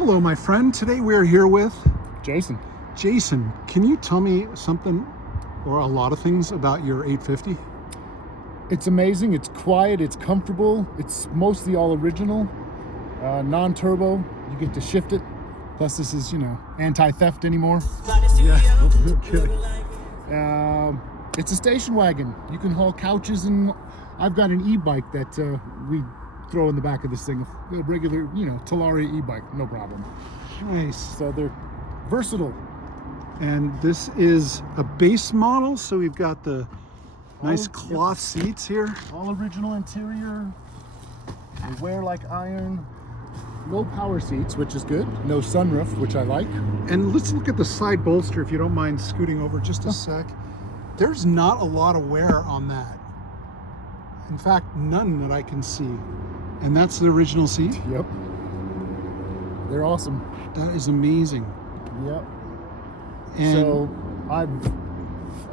Hello, my friend. Today we're here with Jason. Jason. Can you tell me something or a lot of things about your 850? It's amazing. It's quiet. It's comfortable. It's mostly all original, non-turbo. You get to shift it. Plus, this is, anti-theft anymore. Yeah. Okay. It's a station wagon. You can haul couches, and I've got an e-bike that we throw in the back of this thing. A regular, Talaria e-bike, no problem. Nice. So they're versatile. And this is a base model, so we've got the nice cloth seats here. All original interior. They wear like iron. Low power seats, which is good. No sunroof, which I like. And let's look at the side bolster, if you don't mind scooting over just a sec. There's not a lot of wear on that. In fact, none that I can see. And that's the original seat? Yep. They're awesome. That is amazing. Yep. And so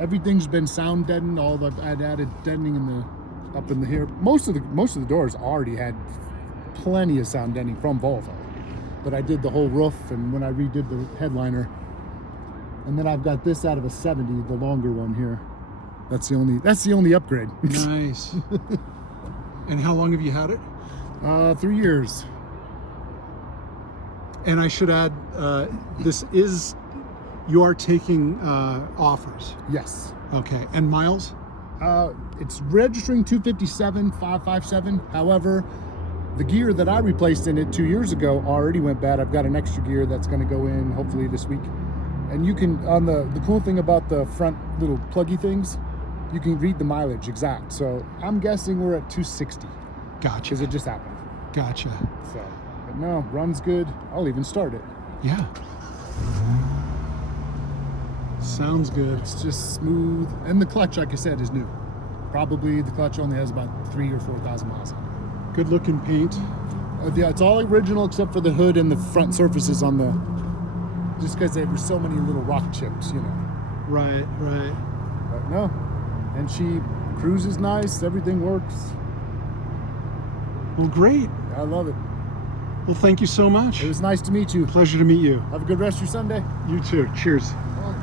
everything's been sound deadened. I'd added deadening up in the here. Most of the doors already had plenty of sound deadening from Volvo, but I did the whole roof, and when I redid the headliner, and then I've got this out of a 70, the longer one here. That's the only upgrade. Nice. And how long have you had it? 3 years. And I should add, you are taking offers. Yes. Okay. And miles? It's registering 257,557. However, the gear that I replaced in it 2 years ago already went bad. I've got an extra gear that's going to go in hopefully this week. And you can, on the cool thing about the front little pluggy things, you can read the mileage exact. So I'm guessing we're at 260. Gotcha. Because it just happened. Gotcha. So, but no, runs good. I'll even start it. Yeah. Sounds good. It's just smooth. And the clutch, like I said, is new. Probably the clutch only has about 3,000 or 4,000 miles on it. Good looking paint. Yeah, it's all original except for the hood and the front surfaces on the, just because there were so many little rock chips, Right. But no, and she cruises nice, everything works. Well, great. I love it. Well, thank you so much. It was nice to meet you. Pleasure to meet you. Have a good rest of your Sunday. You too. Cheers.